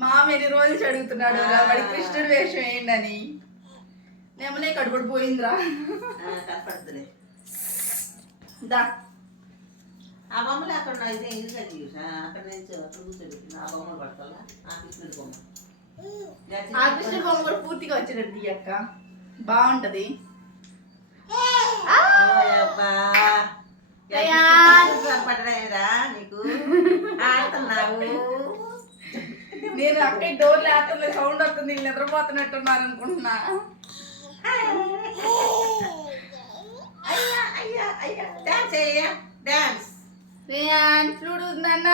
మామ ఎన్ని రోజులు అడుగుతున్నాడు వాడి కృష్ణుడు వేషం ఏంటని. నేమలే కడుపుడు పోయిందిరా కనపడుతుంది. ఆ బొమ్మలు అక్కడ అయితే ఇంగ్లీష్ అది అక్కడ నుంచి కూర్చోబెట్టింది. ఆ బొమ్మలు పడతా ఆ కృష్ణుడి బొమ్మ. ఆ కృష్ణుడి బొమ్మ కూడా పూర్తిగా వచ్చినట్టు అక్క బాగుంటది. నీకు ఆడుతున్నావు. నేను అక్కడ డోర్ లేకుండా సౌండ్ వస్తుంది, నిద్రపోతున్నట్టున్నారు అనుకుంటున్నా. అయ్యా అయ్యా అయ్యా డాన్స్ అయ్యా డాన్స్ ఫ్లూట్ నాన్న.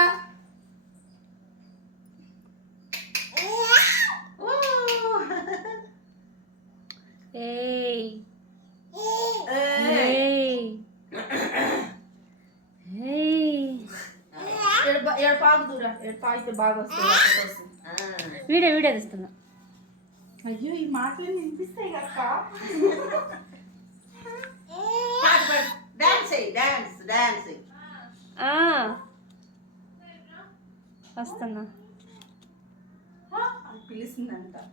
వీడియో వీడియో తీస్తున్నా. అయ్యో ఈ మాటలు వినిపిస్తాయి కక్క. వస్తున్నా పిలుస్తుందంట.